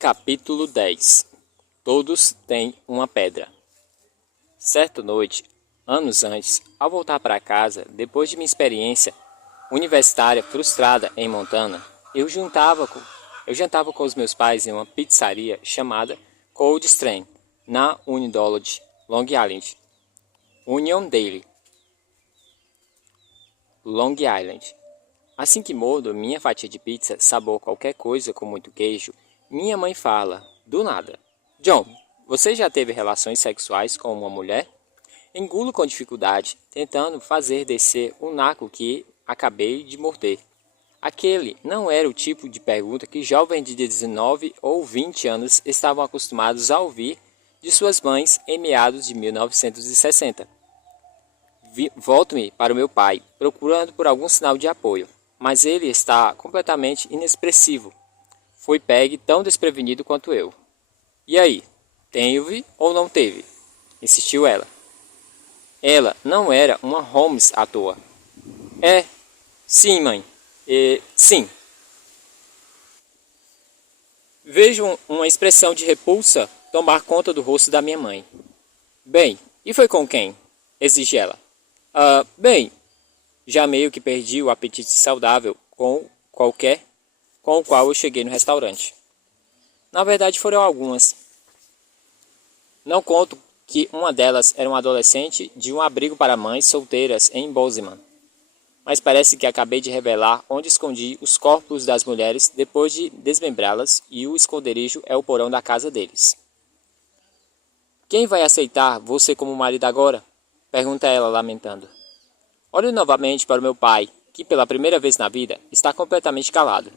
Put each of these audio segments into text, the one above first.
Capítulo 10. Todos têm uma pedra. Certa noite, anos antes, ao voltar para casa, depois de minha experiência universitária frustrada em Montana, eu jantava com os meus pais em uma pizzaria chamada Cold Strain, na Unidology, Long Island. Long Island. Assim que mordo minha fatia de pizza, sabor qualquer coisa com muito queijo, minha mãe fala, do nada: John, você já teve relações sexuais com uma mulher? Engulo com dificuldade, tentando fazer descer o naco que acabei de morder. Aquele não era o tipo de pergunta que jovens de 19 ou 20 anos estavam acostumados a ouvir de suas mães em meados de 1960. Volto-me para o meu pai, procurando por algum sinal de apoio, mas ele está completamente inexpressivo. Foi pegue tão desprevenido quanto eu. E aí, teve ou não teve? Insistiu ela. Ela não era uma Holmes à toa. Sim, mãe. Sim. Vejo uma expressão de repulsa tomar conta do rosto da minha mãe. Bem, e foi com quem? Exige ela. Bem, já meio que perdi o apetite saudável com o qual eu cheguei no restaurante. Na verdade foram algumas. Não conto que uma delas era uma adolescente de um abrigo para mães solteiras em Bozeman. Mas parece que acabei de revelar onde escondi os corpos das mulheres depois de desmembrá-las e o esconderijo é o porão da casa deles. Quem vai aceitar você como marido agora? Pergunta ela lamentando. Olho novamente para o meu pai, que pela primeira vez na vida está completamente calado.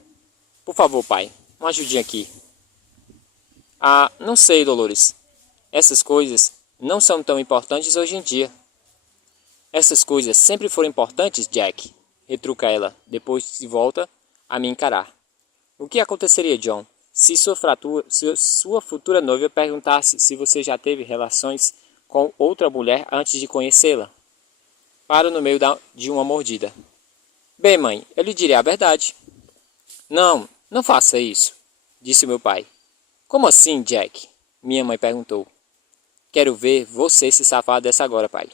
Por favor, pai, uma ajudinha aqui. Não sei, Dolores. Essas coisas não são tão importantes hoje em dia. Essas coisas sempre foram importantes, Jack, retruca ela, depois de volta a me encarar. O que aconteceria, John, se sua futura noiva perguntasse se você já teve relações com outra mulher antes de conhecê-la? Paro no meio de uma mordida. Bem, mãe, eu lhe direi a verdade. Não faça isso, disse meu pai. Como assim, Jack? Minha mãe perguntou. Quero ver você se safar dessa agora, pai.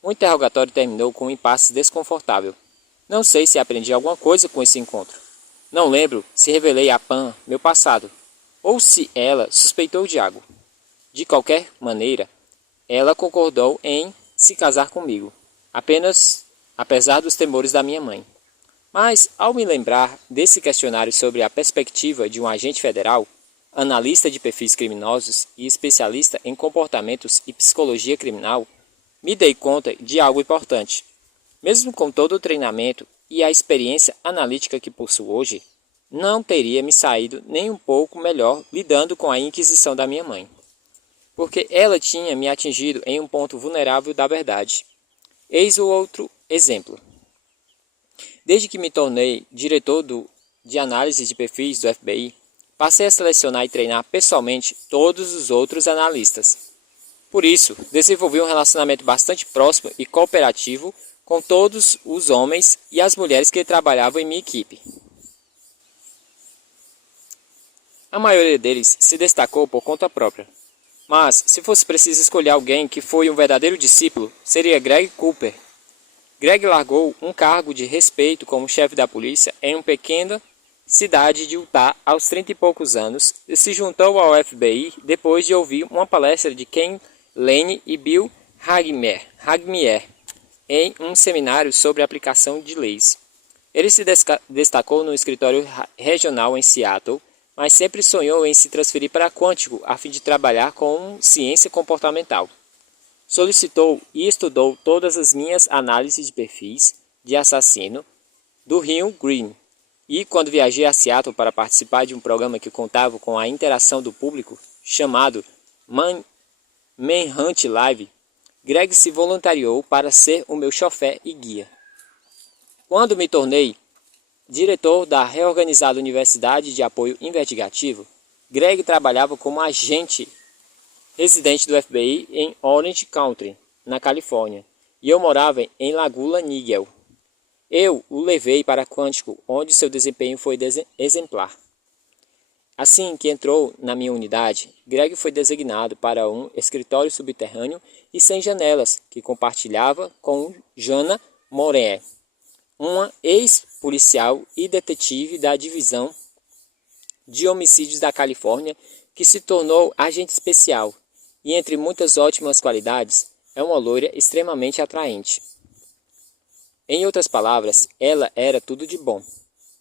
O interrogatório terminou com um impasse desconfortável. Não sei se aprendi alguma coisa com esse encontro. Não lembro se revelei a Pam meu passado, ou se ela suspeitou de algo. De qualquer maneira, ela concordou em se casar comigo, apenas apesar dos temores da minha mãe. Mas, ao me lembrar desse questionário sobre a perspectiva de um agente federal, analista de perfis criminosos e especialista em comportamentos e psicologia criminal, me dei conta de algo importante. Mesmo com todo o treinamento e a experiência analítica que possuo hoje, não teria me saído nem um pouco melhor lidando com a inquisição da minha mãe. Porque ela tinha me atingido em um ponto vulnerável da verdade. Eis o outro exemplo. Desde que me tornei diretor de análise de perfis do FBI, passei a selecionar e treinar pessoalmente todos os outros analistas. Por isso, desenvolvi um relacionamento bastante próximo e cooperativo com todos os homens e as mulheres que trabalhavam em minha equipe. A maioria deles se destacou por conta própria. Mas, se fosse preciso escolher alguém que foi um verdadeiro discípulo, seria Greg Cooper. Greg largou um cargo de respeito como chefe da polícia em uma pequena cidade de Utah aos 30 e poucos anos e se juntou ao FBI depois de ouvir uma palestra de Ken Lane e Bill Hagmier em um seminário sobre aplicação de leis. Ele se destacou no escritório regional em Seattle, mas sempre sonhou em se transferir para Quantico a fim de trabalhar com ciência comportamental. Solicitou e estudou todas as minhas análises de perfis de assassino do Rio Green. E quando viajei a Seattle para participar de um programa que contava com a interação do público, chamado Manhunt Live, Greg se voluntariou para ser o meu chofer e guia. Quando me tornei diretor da reorganizada Universidade de Apoio Investigativo, Greg trabalhava como agente residente do FBI em Orange County, na Califórnia, e eu morava em Laguna Niguel. Eu o levei para Quantico, onde seu desempenho foi exemplar. Assim que entrou na minha unidade, Greg foi designado para um escritório subterrâneo e sem janelas que compartilhava com Jana Moret, uma ex-policial e detetive da divisão de homicídios da Califórnia, que se tornou agente especial e, entre muitas ótimas qualidades, é uma loira extremamente atraente. Em outras palavras, ela era tudo de bom.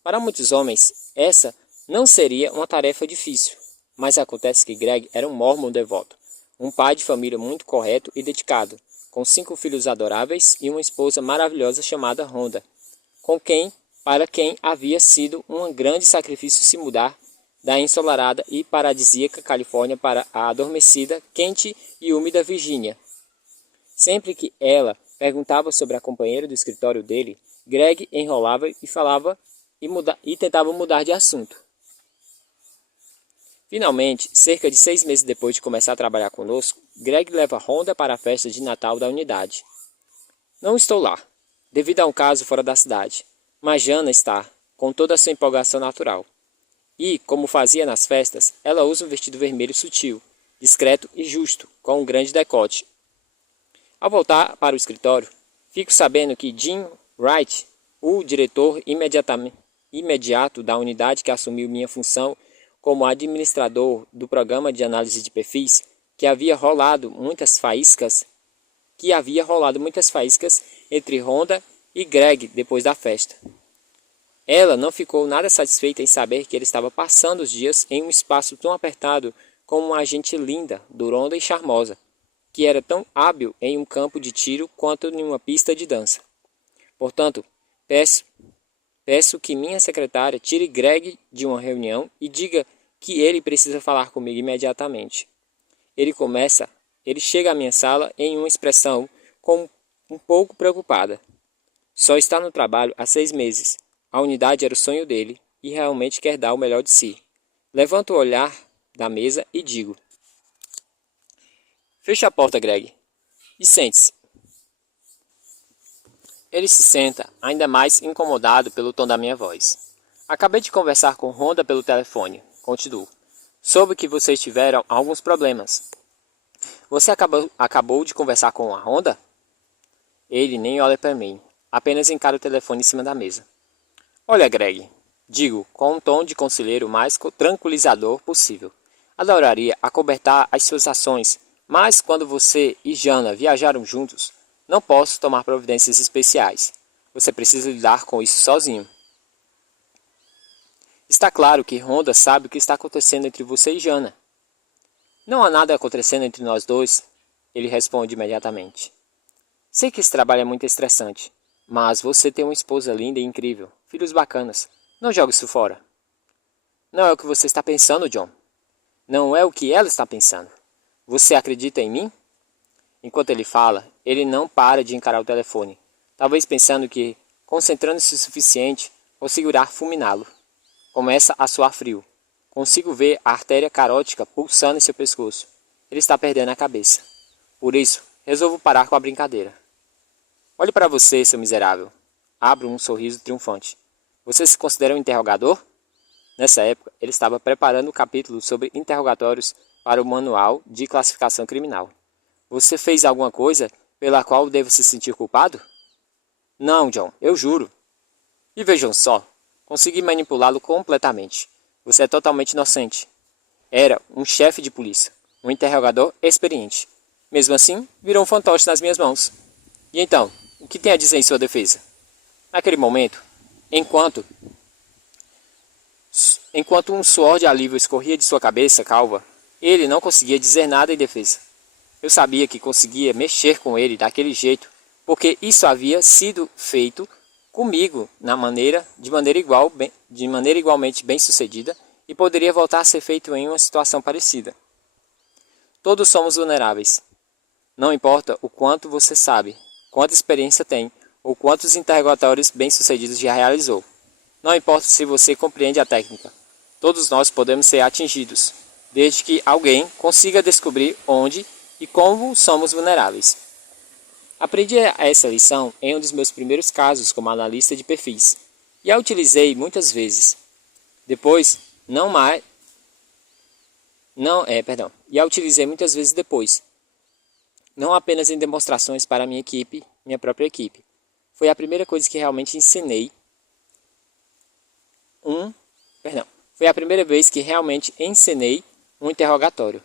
Para muitos homens, essa não seria uma tarefa difícil, mas acontece que Greg era um mórmon devoto, um pai de família muito correto e dedicado, com 5 filhos adoráveis e uma esposa maravilhosa chamada Rhonda, para quem havia sido um grande sacrifício se mudar da ensolarada e paradisíaca Califórnia para a adormecida, quente e úmida Virgínia. Sempre que ela perguntava sobre a companheira do escritório dele, Greg enrolava e falava e tentava mudar de assunto. Finalmente, cerca de 6 meses depois de começar a trabalhar conosco, Greg leva Rhonda para a festa de Natal da unidade. Não estou lá, devido a um caso fora da cidade, mas Jana está, com toda a sua empolgação natural. E, como fazia nas festas, ela usa um vestido vermelho sutil, discreto e justo, com um grande decote. Ao voltar para o escritório, fico sabendo que Jim Wright, o diretor imediato da unidade que assumiu minha função como administrador do programa de análise de perfis, que havia rolado muitas faíscas entre Rhonda e Greg depois da festa. Ela não ficou nada satisfeita em saber que ele estava passando os dias em um espaço tão apertado com uma agente linda, durona e charmosa, que era tão hábil em um campo de tiro quanto em uma pista de dança. Portanto, peço que minha secretária tire Greg de uma reunião e diga que ele precisa falar comigo imediatamente. Ele chega à minha sala em uma expressão um pouco preocupada. Só está no trabalho há 6 meses. A unidade era o sonho dele e realmente quer dar o melhor de si. Levanto o olhar da mesa e digo: feche a porta, Greg, e sente-se. Ele se senta, ainda mais incomodado pelo tom da minha voz. Acabei de conversar com Rhonda pelo telefone, continuo. Soube que vocês tiveram alguns problemas. Você acabou de conversar com a Rhonda? Ele nem olha para mim, apenas encara o telefone em cima da mesa. Olha, Greg, digo com um tom de conselheiro mais tranquilizador possível. Adoraria acobertar as suas ações, mas quando você e Jana viajaram juntos, não posso tomar providências especiais. Você precisa lidar com isso sozinho. Está claro que Rhonda sabe o que está acontecendo entre você e Jana. Não há nada acontecendo entre nós dois, ele responde imediatamente. Sei que esse trabalho é muito estressante, mas você tem uma esposa linda e incrível, filhos bacanas. Não jogue isso fora. Não é o que você está pensando, John. Não é o que ela está pensando. Você acredita em mim? Enquanto ele fala, ele não para de encarar o telefone, talvez pensando que, concentrando-se o suficiente, conseguirá fulminá-lo. Começa a suar frio. Consigo ver a artéria carótica pulsando em seu pescoço. Ele está perdendo a cabeça. Por isso, resolvo parar com a brincadeira. Olhe para você, seu miserável. Abro um sorriso triunfante. Você se considera um interrogador? Nessa época, ele estava preparando um capítulo sobre interrogatórios para o Manual de Classificação Criminal. Você fez alguma coisa pela qual devo se sentir culpado? Não, John, eu juro. E vejam só, consegui manipulá-lo completamente. Você é totalmente inocente. Era um chefe de polícia, um interrogador experiente. Mesmo assim, virou um fantoche nas minhas mãos. E então, o que tem a dizer em sua defesa? Naquele momento, enquanto um suor de alívio escorria de sua cabeça calva, ele não conseguia dizer nada em defesa. Eu sabia que conseguia mexer com ele daquele jeito, porque isso havia sido feito comigo de maneira igualmente bem-sucedida e poderia voltar a ser feito em uma situação parecida. Todos somos vulneráveis. Não importa o quanto você sabe, quanta experiência tem ou quantos interrogatórios bem-sucedidos já realizou. Não importa se você compreende a técnica. Todos nós podemos ser atingidos, desde que alguém consiga descobrir onde e como somos vulneráveis. Aprendi essa lição em um dos meus primeiros casos como analista de perfis, e a utilizei muitas vezes. Depois, não E a utilizei muitas vezes depois, não apenas em demonstrações para minha própria equipe. Foi a primeira coisa que realmente ensinei um, perdão, foi a primeira vez que realmente ensinei um interrogatório.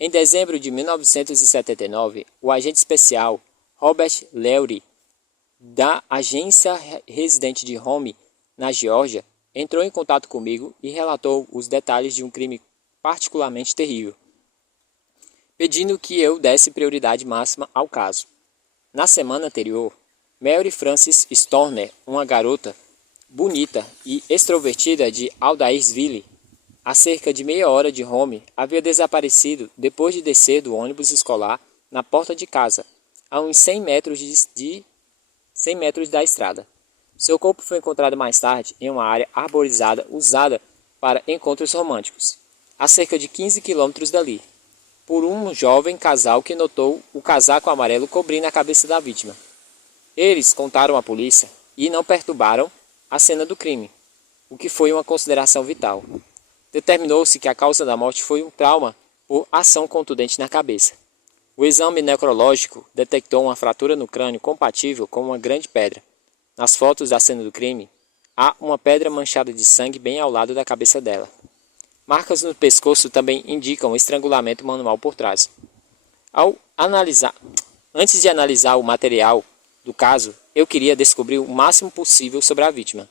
Em dezembro de 1979, o agente especial Robert Leury, da agência residente de Home, na Geórgia, entrou em contato comigo e relatou os detalhes de um crime particularmente terrível, pedindo que eu desse prioridade máxima ao caso. Na semana anterior, Mary Frances Storner, uma garota bonita e extrovertida de Aldairsville, a cerca de meia hora de Home, havia desaparecido depois de descer do ônibus escolar na porta de casa, a uns 100 metros da estrada. Seu corpo foi encontrado mais tarde em uma área arborizada usada para encontros românticos, a cerca de 15 quilômetros dali, por um jovem casal que notou o casaco amarelo cobrindo a cabeça da vítima. Eles contaram à polícia e não perturbaram a cena do crime, o que foi uma consideração vital. Determinou-se que a causa da morte foi um trauma por ação contundente na cabeça. O exame necrológico detectou uma fratura no crânio compatível com uma grande pedra. Nas fotos da cena do crime, há uma pedra manchada de sangue bem ao lado da cabeça dela. Marcas no pescoço também indicam estrangulamento manual por trás. Antes de analisar o material do caso, eu queria descobrir o máximo possível sobre a vítima.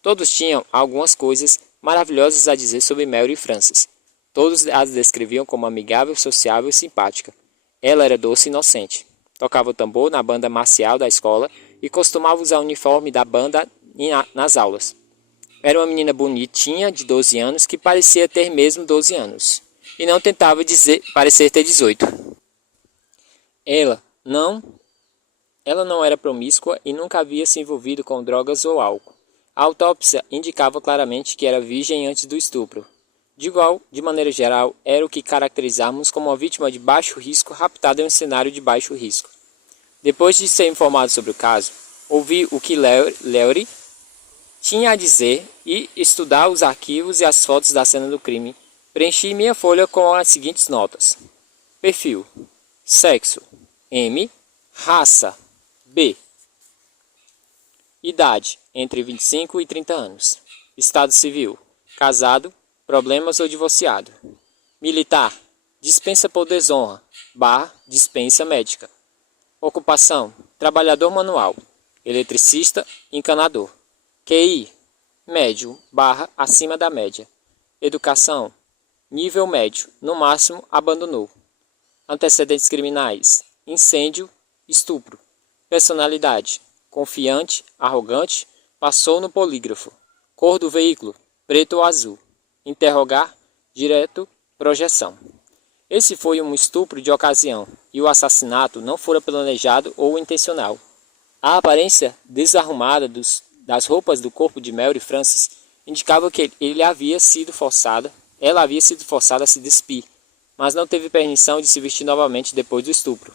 Todos tinham algumas coisas maravilhosas a dizer sobre Mary Frances. Todos a descreviam como amigável, sociável e simpática. Ela era doce e inocente. Tocava o tambor na banda marcial da escola e costumava usar o uniforme da banda nas aulas. Era uma menina bonitinha de 12 anos que parecia ter mesmo 12 anos. E não tentava parecer ter 18. Ela não era promíscua e nunca havia se envolvido com drogas ou álcool. A autópsia indicava claramente que era virgem antes do estupro. De maneira geral, era o que caracterizamos como uma vítima de baixo risco raptada em um cenário de baixo risco. Depois de ser informado sobre o caso, ouvi o que Leury tinha a dizer e estudar os arquivos e as fotos da cena do crime. Preenchi minha folha com as seguintes notas: perfil, sexo, M, raça, B, idade, entre 25 e 30 anos, estado civil, casado, problemas ou divorciado, militar, dispensa por desonra, dispensa médica, ocupação, trabalhador manual, eletricista, encanador, QI, médio, acima da média, educação, nível médio, no máximo abandonou, antecedentes criminais, incêndio, estupro, personalidade, confiante, arrogante, passou no polígrafo, cor do veículo, preto ou azul, interrogar, direto, projeção. Esse foi um estupro de ocasião e o assassinato não fora planejado ou intencional. A aparência desarrumada das roupas do corpo de Mary Frances indicava que ela havia sido forçada a se despir, mas não teve permissão de se vestir novamente depois do estupro.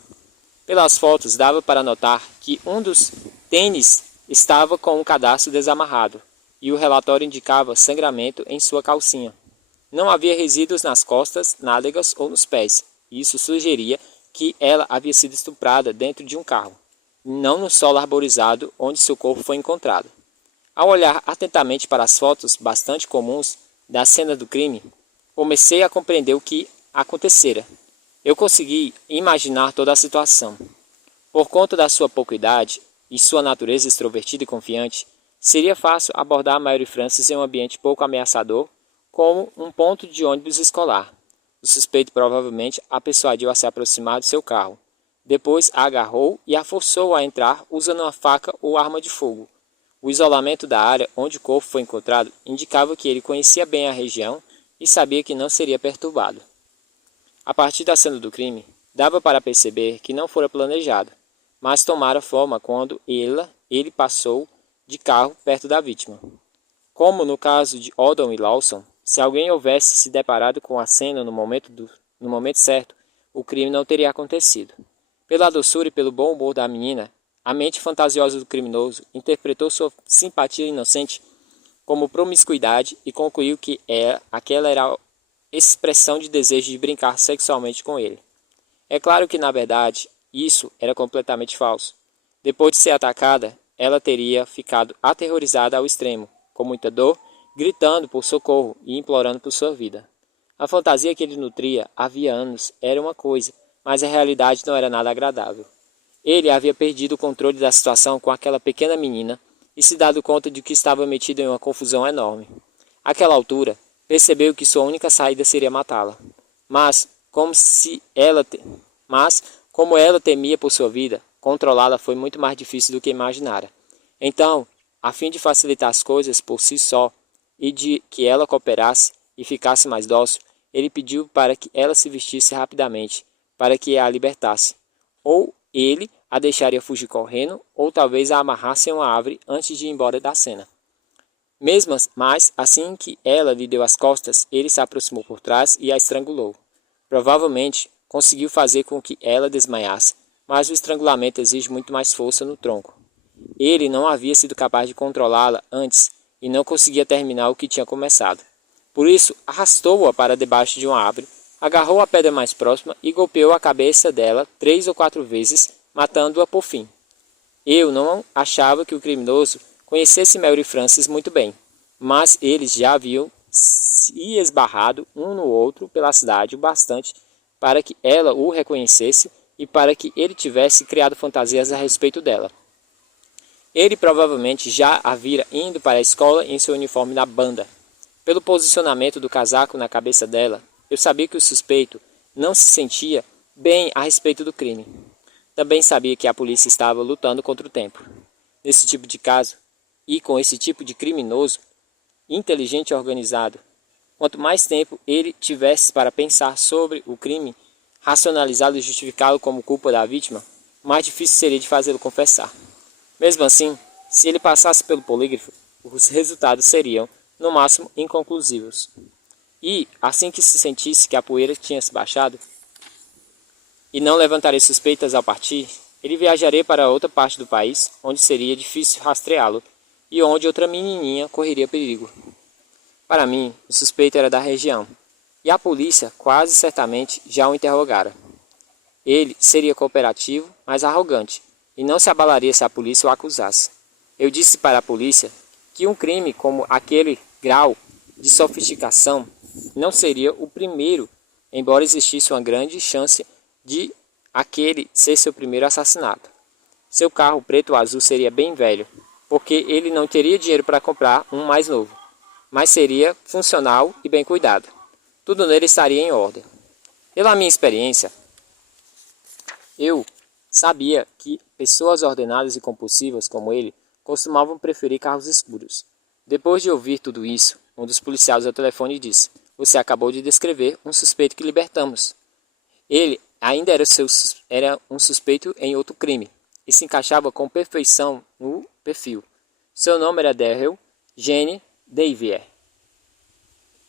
Pelas fotos dava para notar que um dos tênis estava com um cadastro desamarrado e o relatório indicava sangramento em sua calcinha. Não havia resíduos nas costas, nádegas ou nos pés. Isso sugeria que ela havia sido estuprada dentro de um carro, não no solo arborizado onde seu corpo foi encontrado. Ao olhar atentamente para as fotos bastante comuns da cena do crime, comecei a compreender o que acontecera. Eu consegui imaginar toda a situação. Por conta da sua pouca idade e sua natureza extrovertida e confiante, seria fácil abordar Mary Frances em um ambiente pouco ameaçador, como um ponto de ônibus escolar. O suspeito provavelmente a persuadiu a se aproximar de seu carro. Depois a agarrou e a forçou a entrar usando uma faca ou arma de fogo. O isolamento da área onde o corpo foi encontrado indicava que ele conhecia bem a região e sabia que não seria perturbado. A partir da cena do crime, dava para perceber que não fora planejado, mas tomara forma quando ele passou de carro perto da vítima. Como no caso de Odom e Lawson, se alguém houvesse se deparado com a cena no momento certo, o crime não teria acontecido. Pela doçura e pelo bom humor da menina, a mente fantasiosa do criminoso interpretou sua simpatia inocente como promiscuidade e concluiu que aquela era expressão de desejo de brincar sexualmente com ele. É claro que, na verdade, isso era completamente falso. Depois de ser atacada, ela teria ficado aterrorizada ao extremo, com muita dor, gritando por socorro e implorando por sua vida. A fantasia que ele nutria havia anos era uma coisa, mas a realidade não era nada agradável. Ele havia perdido o controle da situação com aquela pequena menina e se dado conta de que estava metido em uma confusão enorme. Àquela altura, percebeu que sua única saída seria matá-la. Mas, como ela temia por sua vida, controlá-la foi muito mais difícil do que imaginara. Então, a fim de facilitar as coisas por si só e de que ela cooperasse e ficasse mais dócil, ele pediu para que ela se vestisse rapidamente, para que a libertasse. Ou ele a deixaria fugir correndo, ou talvez a amarrasse em uma árvore antes de ir embora da cena. Mas, assim que ela lhe deu as costas, ele se aproximou por trás e a estrangulou. Provavelmente, conseguiu fazer com que ela desmaiasse, mas o estrangulamento exige muito mais força no tronco. Ele não havia sido capaz de controlá-la antes e não conseguia terminar o que tinha começado. Por isso, arrastou-a para debaixo de uma árvore, agarrou a pedra mais próxima e golpeou a cabeça dela 3 ou 4 vezes, matando-a por fim. Eu não achava que o criminoso conhecesse Mary Frances muito bem, mas eles já haviam se esbarrado um no outro pela cidade o bastante para que ela o reconhecesse e para que ele tivesse criado fantasias a respeito dela. Ele provavelmente já a vira indo para a escola em seu uniforme da banda. Pelo posicionamento do casaco na cabeça dela, eu sabia que o suspeito não se sentia bem a respeito do crime. Também sabia que a polícia estava lutando contra o tempo. Nesse tipo de caso, e com esse tipo de criminoso, inteligente e organizado, quanto mais tempo ele tivesse para pensar sobre o crime, racionalizá-lo e justificá-lo como culpa da vítima, mais difícil seria de fazê-lo confessar. Mesmo assim, se ele passasse pelo polígrafo, os resultados seriam, no máximo, inconclusivos. E, assim que se sentisse que a poeira tinha se baixado, e não levantaria suspeitas ao partir, ele viajaria para outra parte do país, onde seria difícil rastreá-lo, e onde outra menininha correria perigo. Para mim, o suspeito era da região, e a polícia quase certamente já o interrogara. Ele seria cooperativo, mas arrogante, e não se abalaria se a polícia o acusasse. Eu disse para a polícia que um crime como aquele grau de sofisticação não seria o primeiro, embora existisse uma grande chance de aquele ser seu primeiro assassinato. Seu carro preto ou azul seria bem velho, porque ele não teria dinheiro para comprar um mais novo, mas seria funcional e bem cuidado. Tudo nele estaria em ordem. Pela minha experiência, eu sabia que pessoas ordenadas e compulsivas como ele costumavam preferir carros escuros. Depois de ouvir tudo isso, um dos policiais ao telefone disse: "Você acabou de descrever um suspeito que libertamos. Ele ainda era um suspeito em outro crime e se encaixava com perfeição no perfil. Seu nome era Darrell Gene Davier,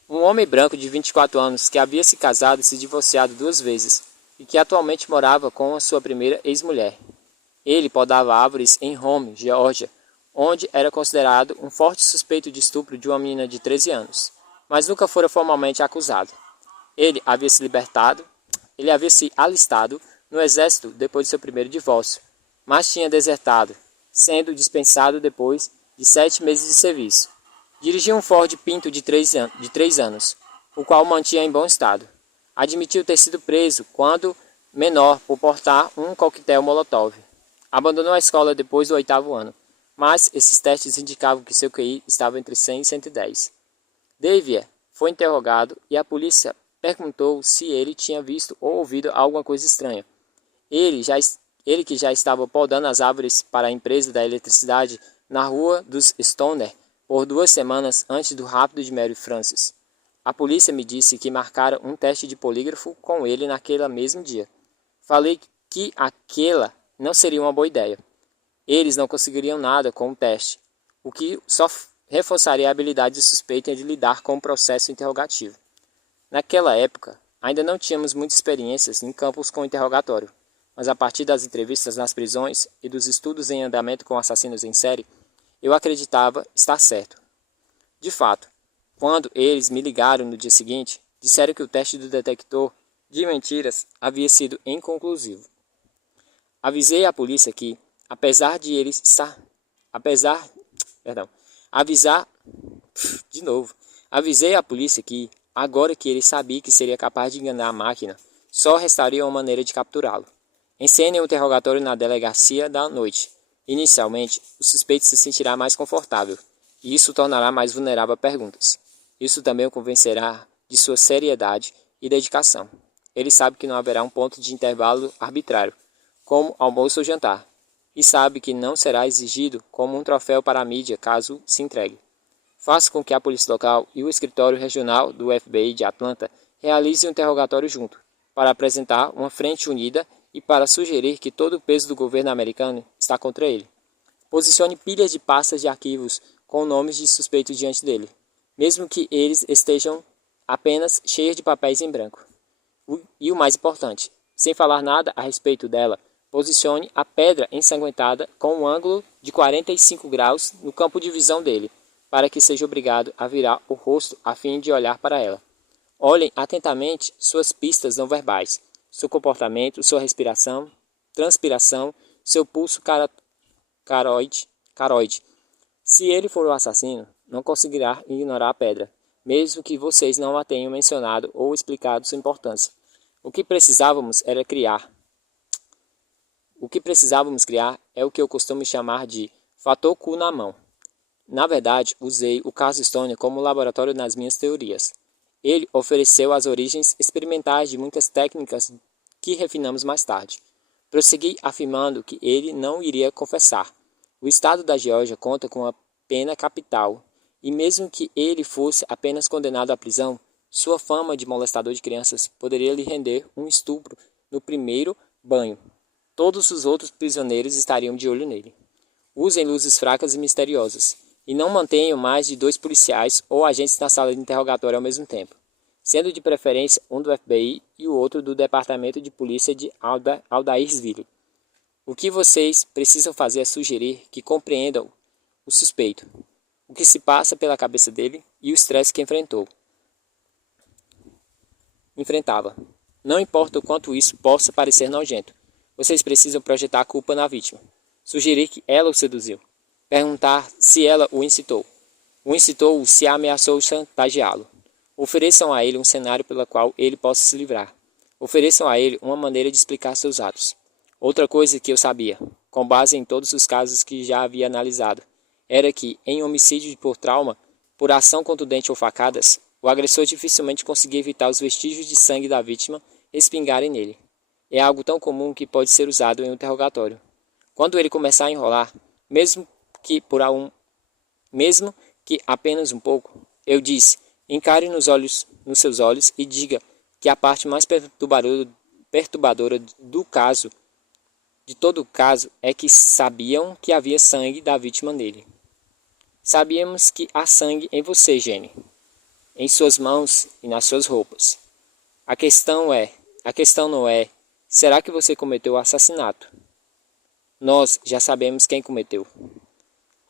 um homem branco de 24 anos que havia se casado e se divorciado 2 vezes e que atualmente morava com a sua primeira ex-mulher. Ele podava árvores em Home, Geórgia, onde era considerado um forte suspeito de estupro de uma menina de 13 anos, mas nunca fora formalmente acusado. Ele havia se alistado no exército depois de seu primeiro divórcio, mas tinha desertado, sendo dispensado depois de 7 meses de serviço. Dirigia um Ford Pinto de 3 anos, o qual mantinha em bom estado. Admitiu ter sido preso quando menor por portar um coquetel Molotov. Abandonou a escola depois do 8º ano, mas esses testes indicavam que seu QI estava entre 100 e 110. Davier foi interrogado e a polícia perguntou se ele tinha visto ou ouvido alguma coisa estranha. Ele que já estava podando as árvores para a empresa da eletricidade na rua dos Stoner por 2 semanas antes do rapto de Mary Frances. A polícia me disse que marcara um teste de polígrafo com ele naquele mesmo dia. Falei que aquela não seria uma boa ideia. Eles não conseguiriam nada com o teste, o que só reforçaria a habilidade do suspeito de lidar com o processo interrogativo. Naquela época, ainda não tínhamos muitas experiências em campos com interrogatório, mas a partir das entrevistas nas prisões e dos estudos em andamento com assassinos em série, eu acreditava estar certo. De fato, quando eles me ligaram no dia seguinte, disseram que o teste do detector de mentiras havia sido inconclusivo. Avisei a polícia que, apesar de eles avisei a polícia que, agora que ele sabia que seria capaz de enganar a máquina, só restaria uma maneira de capturá-lo. Encene o interrogatório na delegacia da noite. Inicialmente, o suspeito se sentirá mais confortável, e isso o tornará mais vulnerável a perguntas. Isso também o convencerá de sua seriedade e dedicação. Ele sabe que não haverá um ponto de intervalo arbitrário, como almoço ou jantar, e sabe que não será exigido como um troféu para a mídia caso se entregue. Faça com que a polícia local e o escritório regional do FBI de Atlanta realizem um interrogatório junto, para apresentar uma frente unida e para sugerir que todo o peso do governo americano está contra ele. Posicione pilhas de pastas de arquivos com nomes de suspeitos diante dele, mesmo que eles estejam apenas cheios de papéis em branco. E o mais importante, sem falar nada a respeito dela, posicione a pedra ensanguentada com um ângulo de 45 graus no campo de visão dele, para que seja obrigado a virar o rosto a fim de olhar para ela. Olhem atentamente suas pistas não verbais, seu comportamento, sua respiração, transpiração, seu pulso caroide. Se ele for o assassino, não conseguirá ignorar a pedra, mesmo que vocês não a tenham mencionado ou explicado sua importância. O que precisávamos criar é o que eu costumo chamar de fator cu na mão. Na verdade, usei o caso Stone como laboratório nas minhas teorias. Ele ofereceu as origens experimentais de muitas técnicas que refinamos mais tarde. Prossegui afirmando que ele não iria confessar. O estado da Geórgia conta com a pena capital, e mesmo que ele fosse apenas condenado à prisão, sua fama de molestador de crianças poderia lhe render um estupro no primeiro banho. Todos os outros prisioneiros estariam de olho nele. Usem luzes fracas e misteriosas, e não mantenham mais de 2 policiais ou agentes na sala de interrogatório ao mesmo tempo, sendo de preferência um do FBI e o outro do Departamento de Polícia de Aldairsville. O que vocês precisam fazer é sugerir que compreendam o suspeito, o que se passa pela cabeça dele e o estresse que enfrentava. Não importa o quanto isso possa parecer nojento, vocês precisam projetar a culpa na vítima, sugerir que ela o seduziu, perguntar se ela o incitou se ameaçou chantageá-lo. Ofereçam a ele um cenário pelo qual ele possa se livrar. Ofereçam a ele uma maneira de explicar seus atos. Outra coisa que eu sabia, com base em todos os casos que já havia analisado, era que, em homicídio por trauma, por ação contundente ou facadas, o agressor dificilmente conseguia evitar os vestígios de sangue da vítima respingarem nele. É algo tão comum que pode ser usado em um interrogatório. Quando ele começar a enrolar, mesmo que apenas um pouco, eu disse, encare nos seus olhos e diga que a parte mais perturbadora de todo o caso, é que sabiam que havia sangue da vítima nele. Sabíamos que há sangue em você, Jenny, em suas mãos e nas suas roupas. A questão não é, será que você cometeu o assassinato? Nós já sabemos quem cometeu.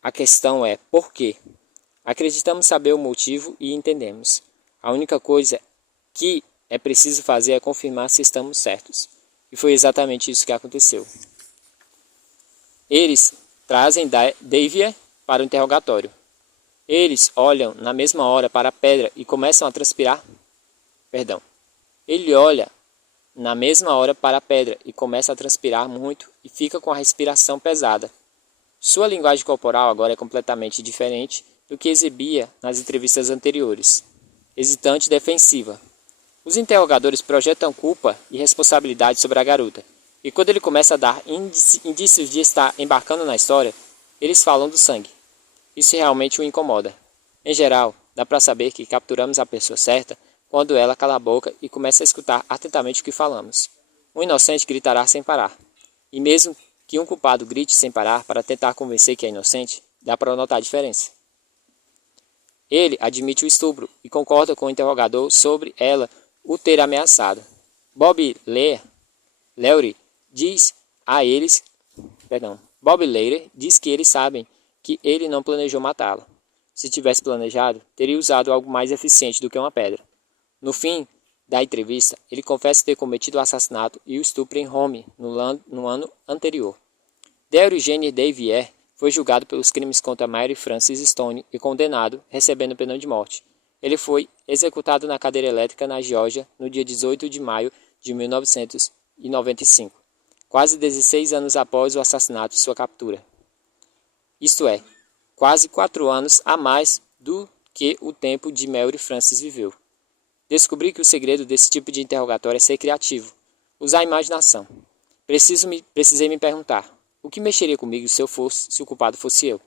A questão é, por quê? Acreditamos saber o motivo e entendemos. A única coisa que é preciso fazer é confirmar se estamos certos. E foi exatamente isso que aconteceu. Eles trazem Davie para o interrogatório. Eles olham na mesma hora para a pedra e começam a transpirar. Ele olha na mesma hora para a pedra e começa a transpirar muito e fica com a respiração pesada. Sua linguagem corporal agora é completamente diferente do que exibia nas entrevistas anteriores. Hesitante e defensiva. Os interrogadores projetam culpa e responsabilidade sobre a garota, e quando ele começa a dar indícios de estar embarcando na história, eles falam do sangue. Isso realmente o incomoda. Em geral, dá para saber que capturamos a pessoa certa quando ela cala a boca e começa a escutar atentamente o que falamos. Um inocente gritará sem parar. E mesmo que um culpado grite sem parar para tentar convencer que é inocente, dá para notar a diferença. Ele admite o estupro e concorda com o interrogador sobre ela o ter ameaçado. Bob Lawry diz que eles sabem que ele não planejou matá-la. Se tivesse planejado, teria usado algo mais eficiente do que uma pedra. No fim da entrevista, ele confessa ter cometido o assassinato e o estupro em Home no ano anterior. The Origene Davier foi julgado pelos crimes contra Mary Frances Stone e condenado, recebendo pena de morte. Ele foi executado na cadeira elétrica na Geórgia no dia 18 de maio de 1995, quase 16 anos após o assassinato e sua captura. Isto é, quase 4 anos a mais do que o tempo de Mary Frances viveu. Descobri que o segredo desse tipo de interrogatório é ser criativo, usar a imaginação. Precisei me perguntar, o que mexeria comigo se o culpado fosse eu?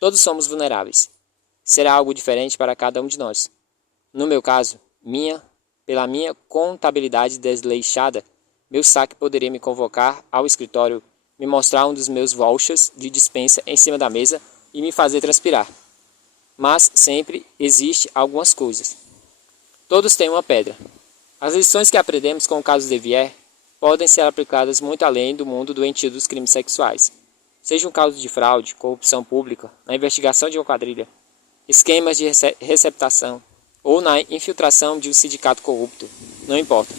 Todos somos vulneráveis. Será algo diferente para cada um de nós. No meu caso, pela minha contabilidade desleixada, meu saque poderia me convocar ao escritório, me mostrar um dos meus vouchers de dispensa em cima da mesa e me fazer transpirar. Mas sempre existe algumas coisas. Todos têm uma pedra. As lições que aprendemos com o caso de Vier podem ser aplicadas muito além do mundo doentio dos crimes sexuais. Seja um caso de fraude, corrupção pública, na investigação de uma quadrilha, esquemas de receptação ou na infiltração de um sindicato corrupto, não importa.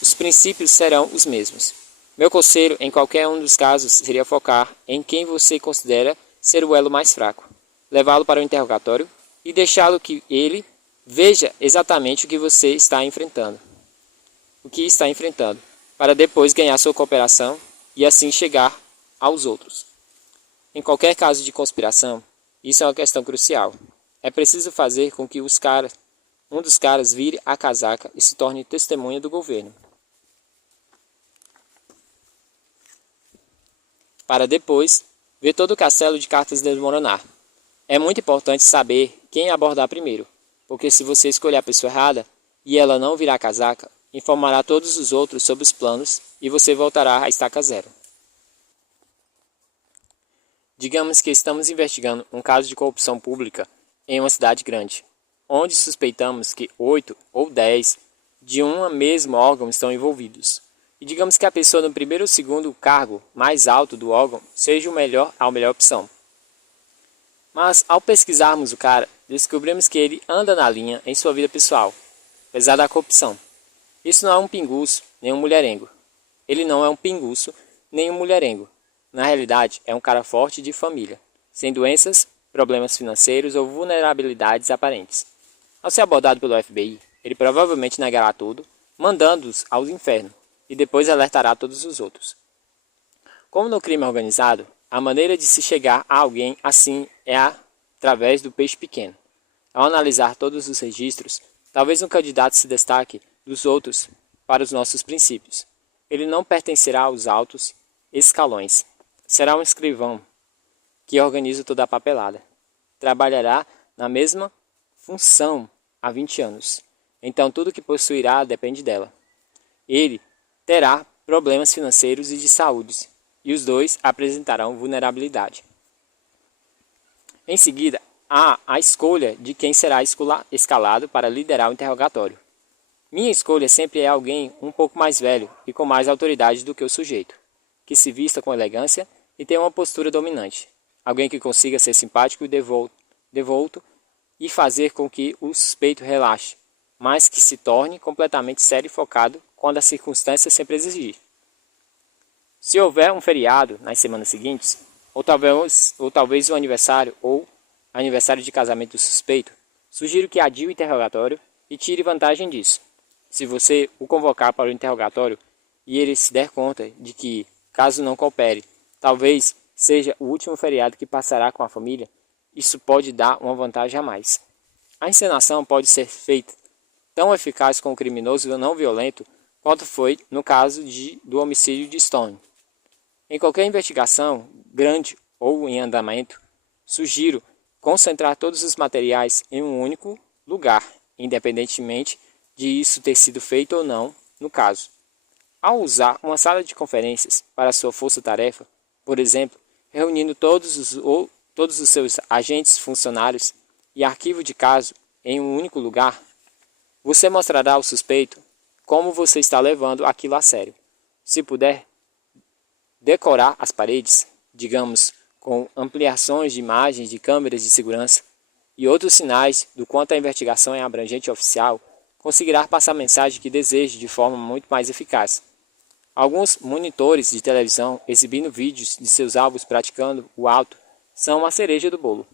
Os princípios serão os mesmos. Meu conselho em qualquer um dos casos seria focar em quem você considera ser o elo mais fraco, levá-lo para o interrogatório e deixá-lo que ele veja exatamente o que você está enfrentando. Para depois ganhar sua cooperação e assim chegar aos outros. Em qualquer caso de conspiração, isso é uma questão crucial. É preciso fazer com que um dos caras vire a casaca e se torne testemunha do governo. Para depois ver todo o castelo de cartas desmoronar. É muito importante saber quem abordar primeiro, porque se você escolher a pessoa errada e ela não virar a casaca, informará todos os outros sobre os planos e você voltará à estaca zero. Digamos que estamos investigando um caso de corrupção pública em uma cidade grande, onde suspeitamos que 8 ou 10 de um mesmo órgão estão envolvidos. E digamos que a pessoa no primeiro ou segundo cargo mais alto do órgão seja a melhor opção. Mas ao pesquisarmos o cara, descobrimos que ele anda na linha em sua vida pessoal, apesar da corrupção. Isso não é um pinguço, nem um mulherengo. Ele não é um pinguço, nem um mulherengo. Na realidade, é um cara forte de família, sem doenças, problemas financeiros ou vulnerabilidades aparentes. Ao ser abordado pelo FBI, ele provavelmente negará tudo, mandando-os ao inferno, e depois alertará todos os outros. Como no crime organizado, a maneira de se chegar a alguém assim é através do peixe pequeno. Ao analisar todos os registros, talvez um candidato se destaque dos outros para os nossos princípios. Ele não pertencerá aos altos escalões. Será um escrivão que organiza toda a papelada. Trabalhará na mesma função há 20 anos. Então tudo que possuirá depende dela. Ele terá problemas financeiros e de saúde, e os dois apresentarão vulnerabilidade. Em seguida, há a escolha de quem será escalado para liderar o interrogatório. Minha escolha sempre é alguém um pouco mais velho e com mais autoridade do que o sujeito, que se vista com elegância e tenha uma postura dominante. Alguém que consiga ser simpático e devolto e fazer com que o suspeito relaxe, mas que se torne completamente sério e focado quando as circunstâncias sempre exigir. Se houver um feriado nas semanas seguintes, ou talvez o aniversário ou aniversário de casamento do suspeito, sugiro que adie o interrogatório e tire vantagem disso. Se você o convocar para o interrogatório e ele se der conta de que, caso não coopere, talvez seja o último feriado que passará com a família, isso pode dar uma vantagem a mais. A encenação pode ser feita tão eficaz com o criminoso não violento quanto foi no caso do homicídio de Stone. Em qualquer investigação, grande ou em andamento, sugiro concentrar todos os materiais em um único lugar, independentemente de isso ter sido feito ou não no caso. Ao usar uma sala de conferências para sua força-tarefa, por exemplo, reunindo todos os seus agentes, funcionários e arquivo de caso em um único lugar, você mostrará ao suspeito como você está levando aquilo a sério. Se puder decorar as paredes, digamos, com ampliações de imagens de câmeras de segurança e outros sinais do quanto a investigação é abrangente e oficial, conseguirá passar a mensagem que deseja de forma muito mais eficaz. Alguns monitores de televisão exibindo vídeos de seus alvos praticando o alto são a cereja do bolo.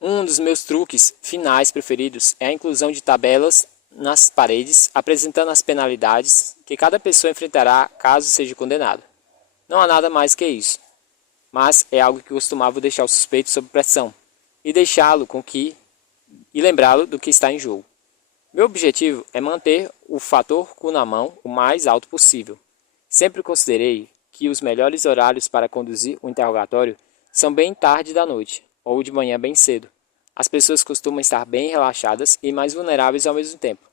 Um dos meus truques finais preferidos é a inclusão de tabelas nas paredes apresentando as penalidades que cada pessoa enfrentará caso seja condenado. Não há nada mais que isso, mas é algo que costumava deixar o suspeito sob pressão e deixá-lo e lembrá-lo do que está em jogo. Meu objetivo é manter o fator cu na mão o mais alto possível. Sempre considerei que os melhores horários para conduzir o interrogatório são bem tarde da noite ou de manhã bem cedo. As pessoas costumam estar bem relaxadas e mais vulneráveis ao mesmo tempo.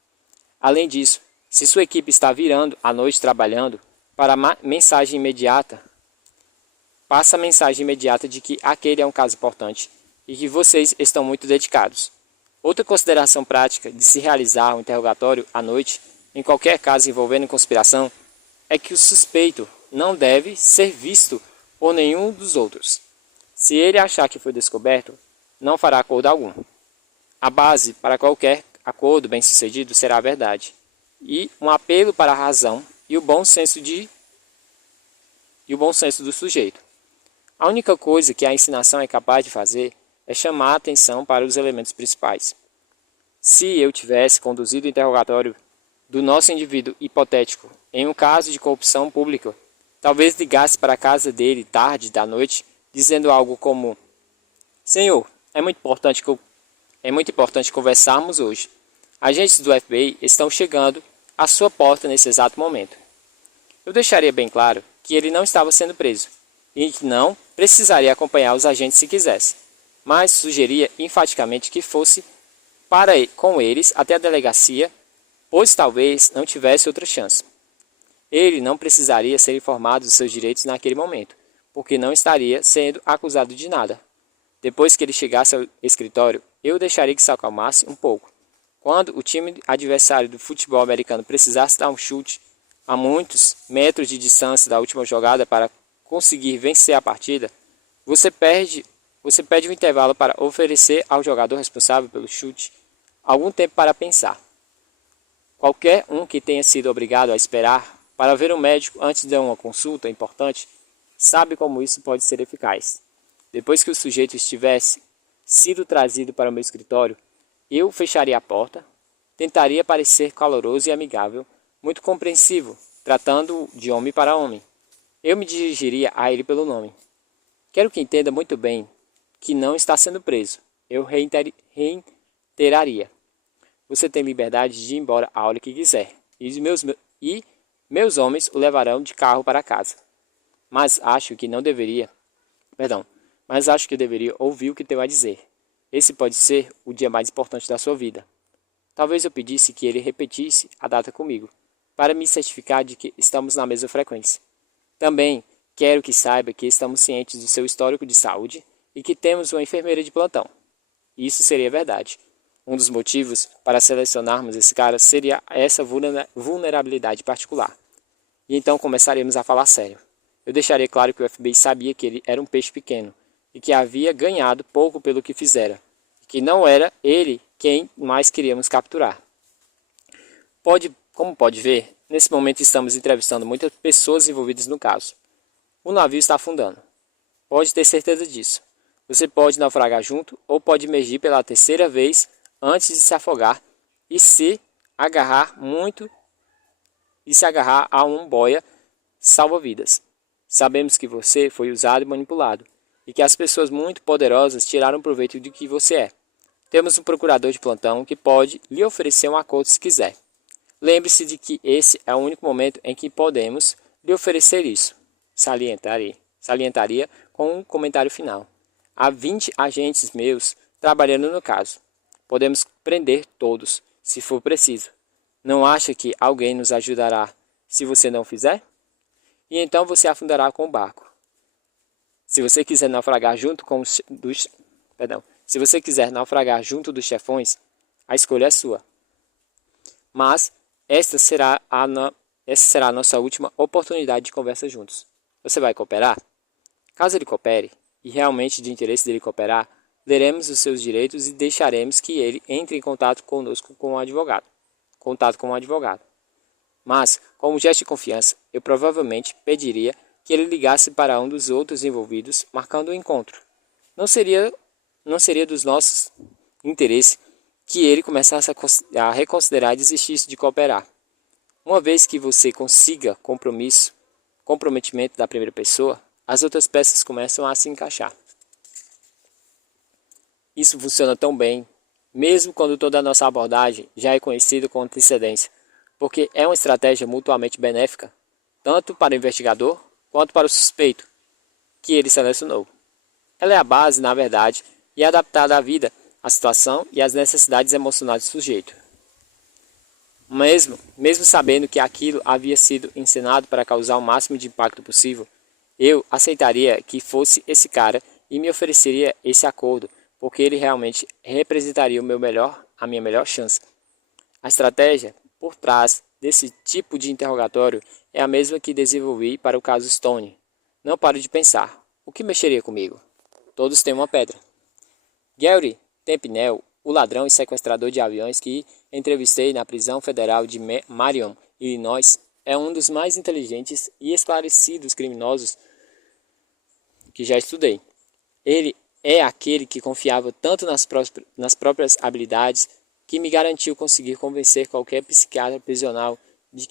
Além disso, se sua equipe está virando à noite trabalhando, para a mensagem imediata, passa a mensagem imediata de que aquele é um caso importante e que vocês estão muito dedicados. Outra consideração prática de se realizar um interrogatório à noite, em qualquer caso envolvendo conspiração, é que o suspeito não deve ser visto por nenhum dos outros. Se ele achar que foi descoberto, não fará acordo algum. A base para qualquer acordo bem-sucedido será a verdade, e um apelo para a razão e o bom senso do sujeito. A única coisa que a ensinação é capaz de fazer é chamar a atenção para os elementos principais. Se eu tivesse conduzido o interrogatório do nosso indivíduo hipotético em um caso de corrupção pública, talvez ligasse para a casa dele tarde da noite, dizendo algo como: Senhor, é muito importante conversarmos hoje. Agentes do FBI estão chegando à sua porta nesse exato momento. Eu deixaria bem claro que ele não estava sendo preso e que não precisaria acompanhar os agentes se quisesse, mas sugeria enfaticamente que fosse com eles até a delegacia, pois talvez não tivesse outra chance. Ele não precisaria ser informado dos seus direitos naquele momento, porque não estaria sendo acusado de nada. Depois que ele chegasse ao escritório, eu deixaria que se acalmasse um pouco. Quando o time adversário do futebol americano precisasse dar um chute a muitos metros de distância da última jogada para conseguir vencer a partida, você pede um intervalo para oferecer ao jogador responsável pelo chute algum tempo para pensar. Qualquer um que tenha sido obrigado a esperar para ver um médico antes de uma consulta importante sabe como isso pode ser eficaz. Depois que o sujeito estivesse sido trazido para o meu escritório, eu fecharia a porta, tentaria parecer caloroso e amigável, muito compreensivo, tratando-o de homem para homem. Eu me dirigiria a ele pelo nome. Quero que entenda muito bem que não está sendo preso. Eu reiteraria. Você tem liberdade de ir embora a hora que quiser, e meus homens o levarão de carro para casa. Mas acho que deveria ouvir o que tenho a dizer. Esse pode ser o dia mais importante da sua vida. Talvez eu pedisse que ele repetisse a data comigo, para me certificar de que estamos na mesma frequência. Também quero que saiba que estamos cientes do seu histórico de saúde e que temos uma enfermeira de plantão. Isso seria verdade. Um dos motivos para selecionarmos esse cara seria essa vulnerabilidade particular. E então começaríamos a falar sério. Eu deixaria claro que o FBI sabia que ele era um peixe pequeno e que havia ganhado pouco pelo que fizera, e que não era ele quem mais queríamos capturar. Como pode ver, nesse momento estamos entrevistando muitas pessoas envolvidas no caso. O navio está afundando. Pode ter certeza disso. Você pode naufragar junto ou pode emergir pela terceira vez antes de se afogar e se agarrar a um boia salva-vidas. Sabemos que você foi usado e manipulado e que as pessoas muito poderosas tiraram proveito de que você é. Temos um procurador de plantão que pode lhe oferecer um acordo se quiser. Lembre-se de que esse é o único momento em que podemos lhe oferecer isso. Salientaria com um comentário final. Há 20 agentes meus trabalhando no caso. Podemos prender todos, se for preciso. Não acha que alguém nos ajudará se você não fizer? E então você afundará com o barco. Se você quiser naufragar junto dos chefões, a escolha é sua. Mas essa será a nossa última oportunidade de conversa juntos. Você vai cooperar? Caso ele coopere, e realmente de interesse dele cooperar, leremos os seus direitos e deixaremos que ele entre em contato conosco com o advogado. Mas, como gesto de confiança, eu provavelmente pediria que ele ligasse para um dos outros envolvidos, marcando o encontro. Não seria dos nossos interesses que ele começasse a reconsiderar e desistisse de cooperar. Uma vez que você consiga comprometimento da primeira pessoa, as outras peças começam a se encaixar. Isso funciona tão bem, mesmo quando toda a nossa abordagem já é conhecida com antecedência, porque é uma estratégia mutuamente benéfica, tanto para o investigador quanto para o suspeito que ele selecionou. Ela é a base, na verdade, e é adaptada à vida, à situação e às necessidades emocionais do sujeito. Mesmo sabendo que aquilo havia sido encenado para causar o máximo de impacto possível, eu aceitaria que fosse esse cara e me ofereceria esse acordo, porque ele realmente representaria a minha melhor chance. A estratégia por trás desse tipo de interrogatório é a mesma que desenvolvi para o caso Stone. Não paro de pensar, o que mexeria comigo? Todos têm uma pedra. Gary Tempnell, o ladrão e sequestrador de aviões que entrevistei na prisão federal de Marion, Illinois, é um dos mais inteligentes e esclarecidos criminosos que já estudei. Ele é aquele que confiava tanto nas próprias habilidades que me garantiu conseguir convencer qualquer psiquiatra prisional de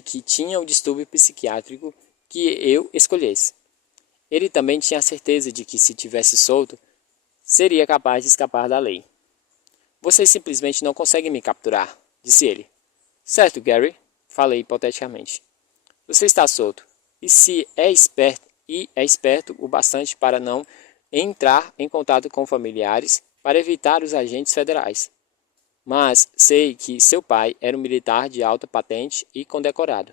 que tinha o distúrbio psiquiátrico que eu escolhesse. Ele também tinha a certeza de que, se tivesse solto, seria capaz de escapar da lei. Vocês simplesmente não conseguem me capturar, disse ele. Certo, Gary, falei hipoteticamente. Você está solto, e é esperto o bastante para não entrar em contato com familiares para evitar os agentes federais. Mas sei que seu pai era um militar de alta patente e condecorado.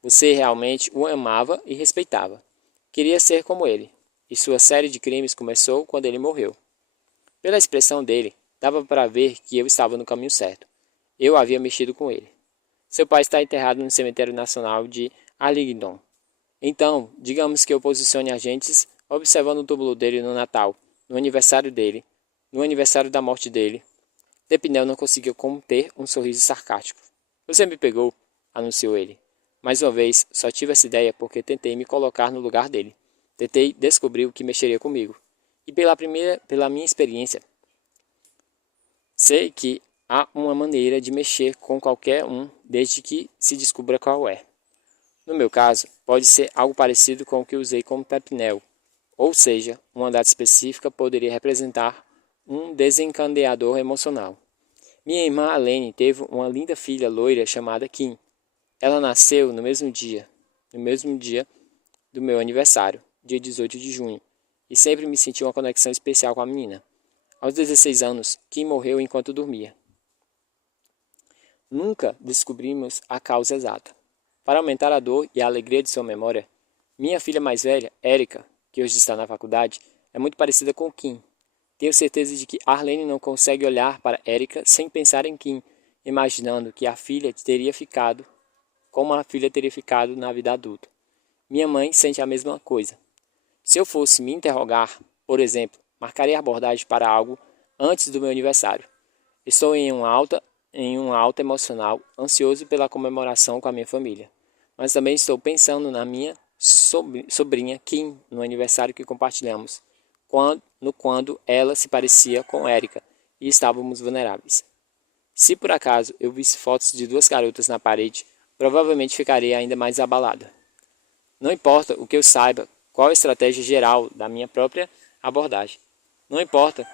Você realmente o amava e respeitava. Queria ser como ele, e sua série de crimes começou quando ele morreu. Pela expressão dele, dava para ver que eu estava no caminho certo. Eu havia mexido com ele. Seu pai está enterrado no cemitério nacional de Arlington. Então, digamos que eu posicione agentes observando o túmulo dele no Natal, no aniversário da morte dele. Tempnell não conseguiu conter um sorriso sarcástico. Você me pegou, anunciou ele. Mais uma vez, só tive essa ideia porque tentei me colocar no lugar dele. Tentei descobrir o que mexeria comigo. E pela minha experiência, sei que há uma maneira de mexer com qualquer um desde que se descubra qual é. No meu caso, pode ser algo parecido com o que usei com Tempnell, ou seja, uma data específica poderia representar um desencadeador emocional. Minha irmã Alene teve uma linda filha loira chamada Kim. Ela nasceu no mesmo dia do meu aniversário, dia 18 de junho, e sempre me senti uma conexão especial com a menina. Aos 16 anos, Kim morreu enquanto dormia. Nunca descobrimos a causa exata. Para aumentar a dor e a alegria de sua memória, minha filha mais velha, Erica, que hoje está na faculdade, é muito parecida com Kim. Tenho certeza de que Arlene não consegue olhar para Erica sem pensar em Kim, imaginando que a filha teria ficado como a filha teria ficado na vida adulta. Minha mãe sente a mesma coisa. Se eu fosse me interrogar, por exemplo, marcaria a abordagem para algo antes do meu aniversário. Estou em um alta emocional, ansioso pela comemoração com a minha família. Mas também estou pensando na minha sobrinha Kim, no aniversário que compartilhamos, quando ela se parecia com Erica e estávamos vulneráveis. Se por acaso eu visse fotos de duas garotas na parede, provavelmente ficaria ainda mais abalada. Não importa o que eu saiba, qual a estratégia geral da minha própria abordagem. Não importa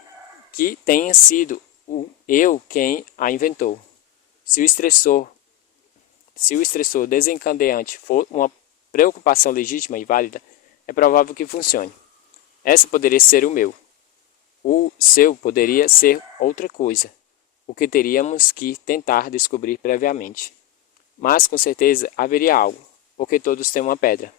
que tenha sido eu quem a inventou. Se o estressor desencadeante for uma preocupação legítima e válida, é provável que funcione. Essa poderia ser o meu. O seu poderia ser outra coisa, o que teríamos que tentar descobrir previamente. Mas com certeza haveria algo, porque todos têm uma pedra.